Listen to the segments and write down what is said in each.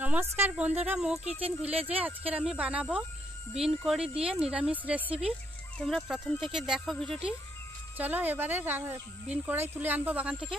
নমস্কার বন্ধুরা, মো কিচেন ভিলেজে আজকের আমি বানাবো বিন কড়ি দিয়ে নিরামিষ রেসিপি। তোমরা প্রথম থেকে দেখো ভিডিওটি। চলো এবারে বিন কড়াই তুলে আনবো বাগান থেকে।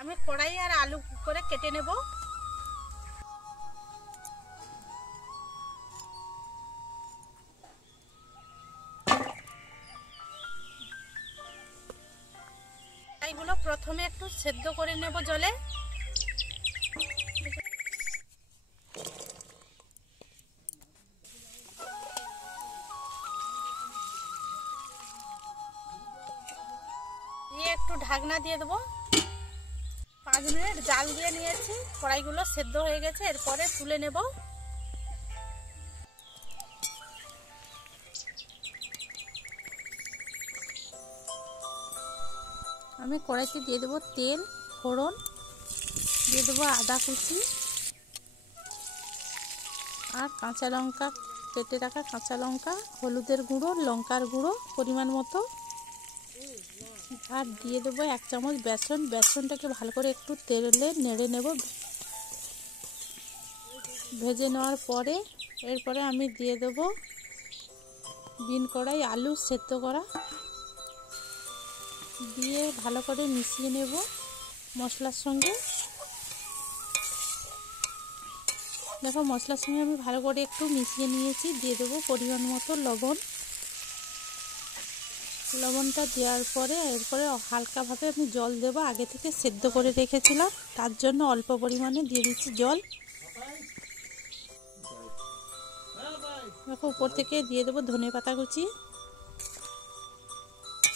আমি কড়াই আর আলু করে কেটে নেব। কড়াইগুলো প্রথমে একটু সেদ্ধ করে নেব জলে। দিয়ে একটু ঢাকনা দিয়ে দেবো। 5 মিনিট জাল দিয়ে নিয়েছি, কড়াইগুলো সেদ্ধ হয়ে গেছে। এরপরে তুলে নেব। আমি কড়াইতে দিয়ে দেবো তেল, ফোড়ন, দিয়ে দেবো আদা কুচি আর কাঁচা লঙ্কা, কেটে রাখা কাঁচা লঙ্কা, হলুদের গুঁড়ো, লঙ্কার গুঁড়ো পরিমাণ মতো, আর দিয়ে দেবো 1 চামচ বেসন। বেসনটাকে ভালো করে একটু তেলে নেড়ে নেব। ভেজে নেওয়ার পরে এরপরে আমি দিয়ে দেবো বিন কড়াই আলু সেদ্ধ করা, দিয়ে ভালো করে মিশিয়ে নেব মশলার সঙ্গে। দেখো মশলার সঙ্গে আমি ভালো করে একটু মিশিয়ে নিয়েছি। দিয়ে দেবো পরিমাণ মতো লবণ। লবণটা দেওয়ার পরে এরপরে হালকাভাবে আমি জল দেব। আগে থেকে সেদ্ধ করে রেখেছিলাম, তার জন্য অল্প পরিমাণে দিয়ে দিচ্ছি জল। দেখো উপর থেকে দিয়ে দেবো ধনেপাতা কুচি,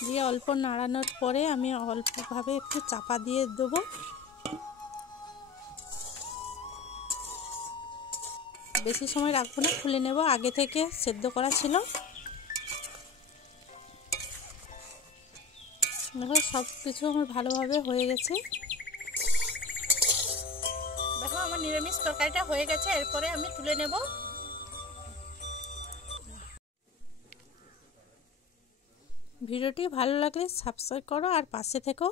দিয়ে অল্প নাড়ানোর পরে আমি অল্পভাবে একটু চাপা দিয়ে দেবো। বেশি সময় রাখবো না, খুলে নেব। আগে থেকে সেদ্ধ করা ছিল। দেখো সব কিছু আমার ভালোভাবে হয়ে গেছে। দেখো আমার নিরামিষ তরকারিটা হয়ে গেছে। এরপরে আমি তুলে নেব। ভিডিওটি ভালো লাগলে সাবস্ক্রাইব করো আর পাশে থেকো।